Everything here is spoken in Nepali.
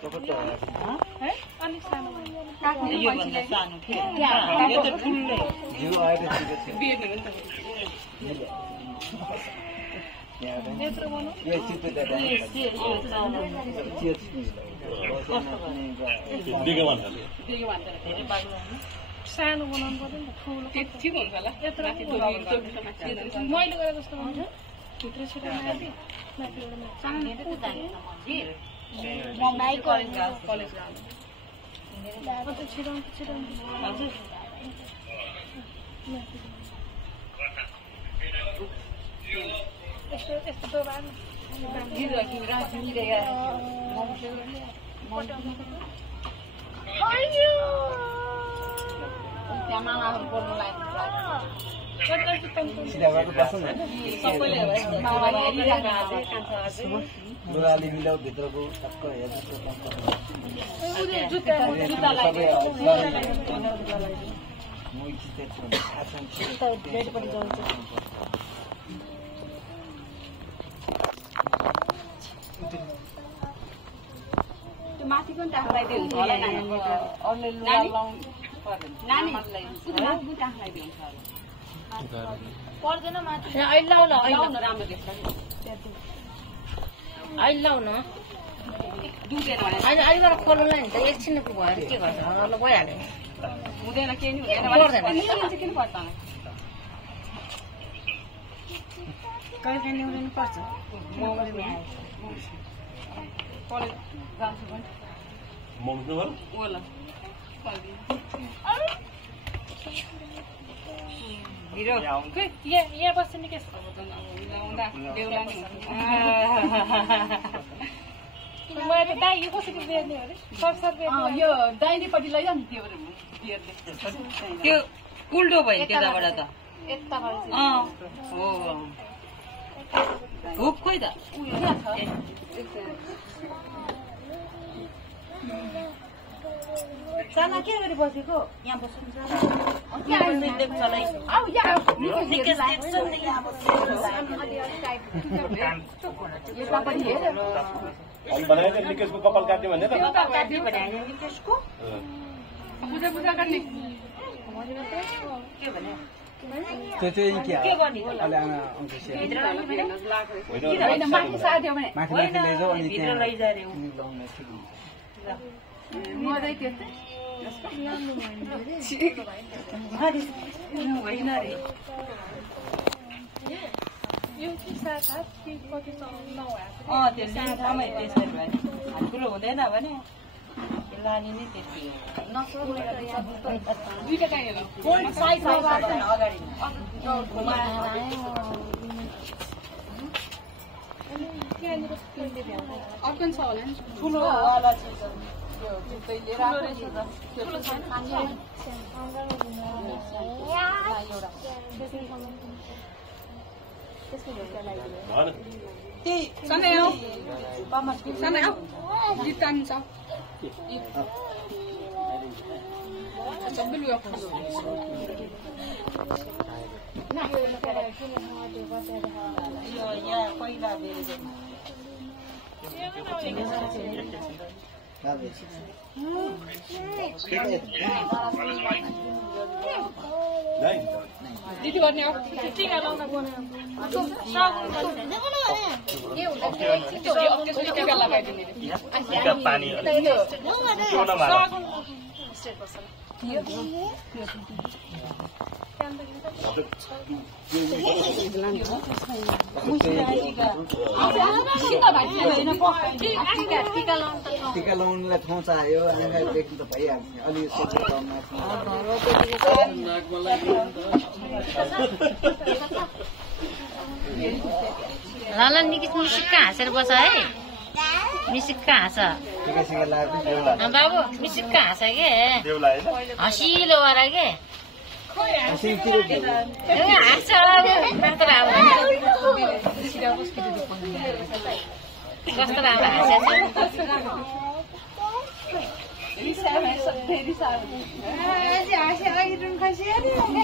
है अलिक सानो यो भन्दा सानो थियो यो त ठुलो यो आएर ठिकै छ बेर्ने हो नि त यत्रो बनाऊ यो चित्त दादा सानो बनाउनु पर्यो नि त ठुलो ठिक हुन्छ होला यत्रो मैले गरे जस्तो हुन्छ भित्र छिटो माथि कलेज जानु छिटो हजुर यस्तो दोबार लुगाले मिलाउ भित्रको टक्क हेर्नु माथि पनि टाख्लाइदियो हुन्छ होला नानी टाख्लाइदियो हुन्छ पर्दैन माथि अहिले लाउन राम्रो देख्छ अहिले लाउन अहिले खोल्नुलाई नि त एकछिन भएर के गर्छ भइहाल्यो हुँदैन केही नि हुँदैन किन पर्छ कहिले ल्याउनु पर्छ कलेज जान्छु पनि यहाँ बस्छ नि के मैले दाइ यो कसरी बेर्ने अरे यो दाहिनेपट्टि लैजा नि त्यो उल्टो भयो त्यताबाट त हो हुक खोइ त साना के गरी बसेको यहाँ बस्नु निकेशको कपाल काट्ने भन्ने त पूजा गर्ने के भने त्यो चाहिँ के माथि सार्दियो भने माथि लैजाऊ अनि भित्र लैजा रे मजै त्यो होइन रे यो कि साथ कि कति नभएको त्यो साथमै त्यसरी भयो ठुलो हुँदैन भने लाने नै त्यति हो दुईटा गाईहरू अगाडि अर्को छ होला नि ठुलो वाला छ त्यही सनै आऊ सनै आऊ गीत तान्छ सबै लुगा खोज्नु यो यहाँ पहिला बेरेको दिदी गर्ने टिका लाउन टिका लगाइदिने टिका लाउनुलाई ठाउँ चाहियो अनि देख्नु त भइहाल्छ अलि ल निकित मिसिक्क हाँसेर बस है मिसिक्क हाँस बाबु मिसिक्क हाँस के हँसिलो भएर के हाँस्छ कस्तो राम्रो हाँसेको